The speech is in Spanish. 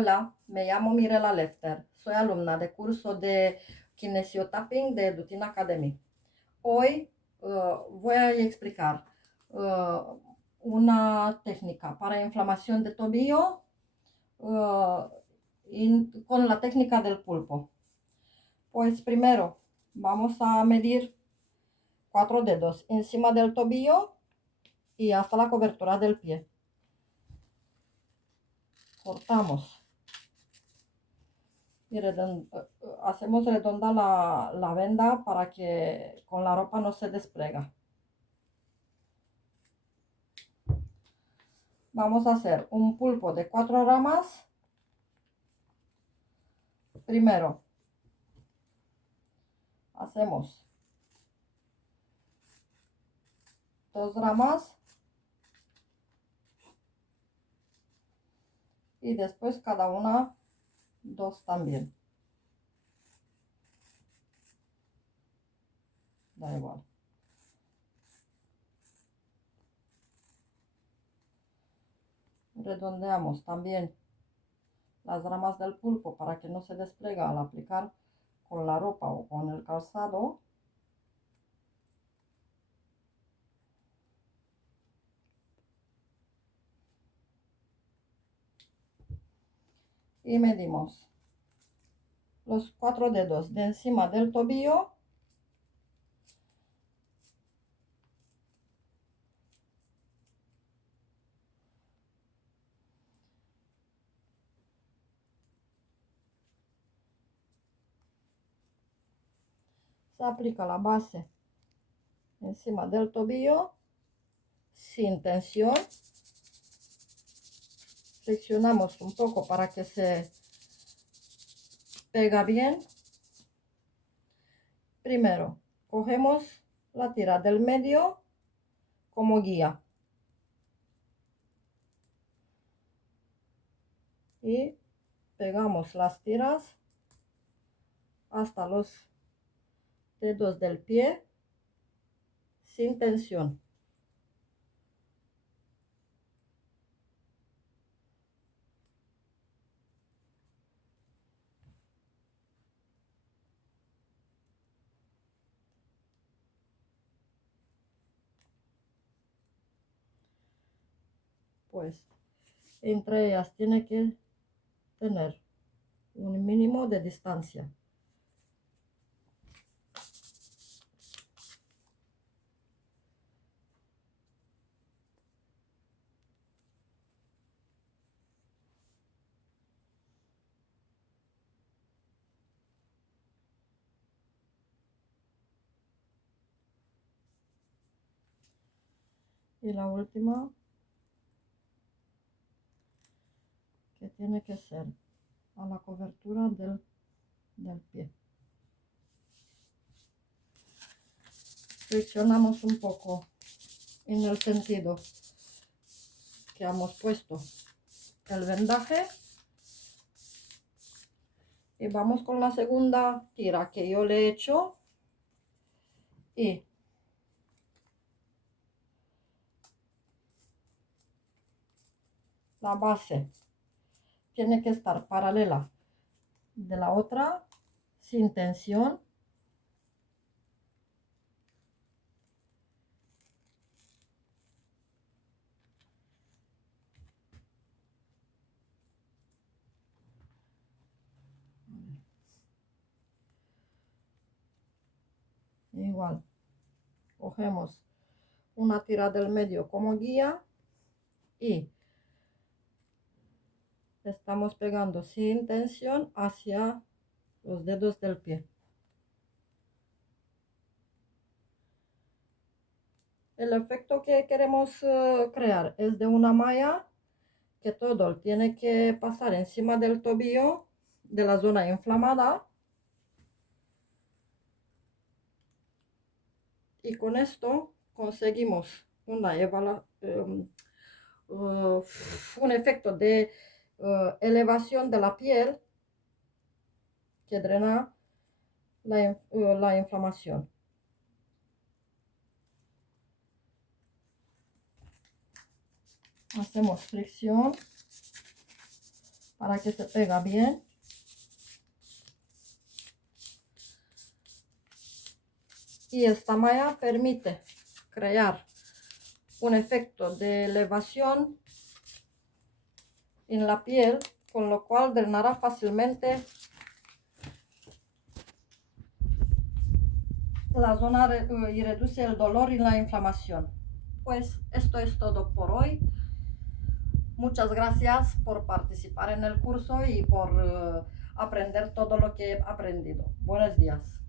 Hola, me llamo Mirela Lefter. Soy alumna de curso de Kinesiotapping de Dutin Academy. Hoy voy a explicar uh, una técnica para inflamación de tobillo con la técnica del pulpo. Pues primero vamos a medir 4 dedos encima del tobillo y hasta la cobertura del pie. Cortamos y hacemos redonda la venda para que con la ropa no se despliega. Vamos a hacer un pulpo de 4 ramas. Primero hacemos 2 ramas y después cada una 2 también. Da igual. Redondeamos también las ramas del pulpo para que no se despliegue al aplicar con la ropa o con el calzado. Y medimos los 4 dedos de encima del tobillo se aplica la base encima del tobillo sin tensión. Flexionamos un poco para que se pega bien. Primero cogemos la tira del medio como guía y pegamos las tiras hasta los dedos del pie sin tensión. Pues entre ellas tiene que tener un mínimo de distancia. Y la última, que tiene que ser a la cobertura del pie. Flexionamos un poco en el sentido que hemos puesto el vendaje y vamos con la segunda tira que yo le he hecho y la base tiene que estar paralela de la otra sin tensión. Igual cogemos una tira del medio como guía y estamos pegando sin tensión hacia los dedos del pie. El efecto que queremos crear es de una malla que todo tiene que pasar encima del tobillo de la zona inflamada. Y con esto conseguimos un efecto de elevación de la piel que drena la inflamación. Hacemos fricción para que se pega bien. Y esta malla permite crear un efecto de elevación en la piel, con lo cual drenará fácilmente la zona y reduce el dolor y la inflamación. Pues esto es todo por hoy. Muchas gracias por participar en el curso y por aprender todo lo que he aprendido. Buenos días.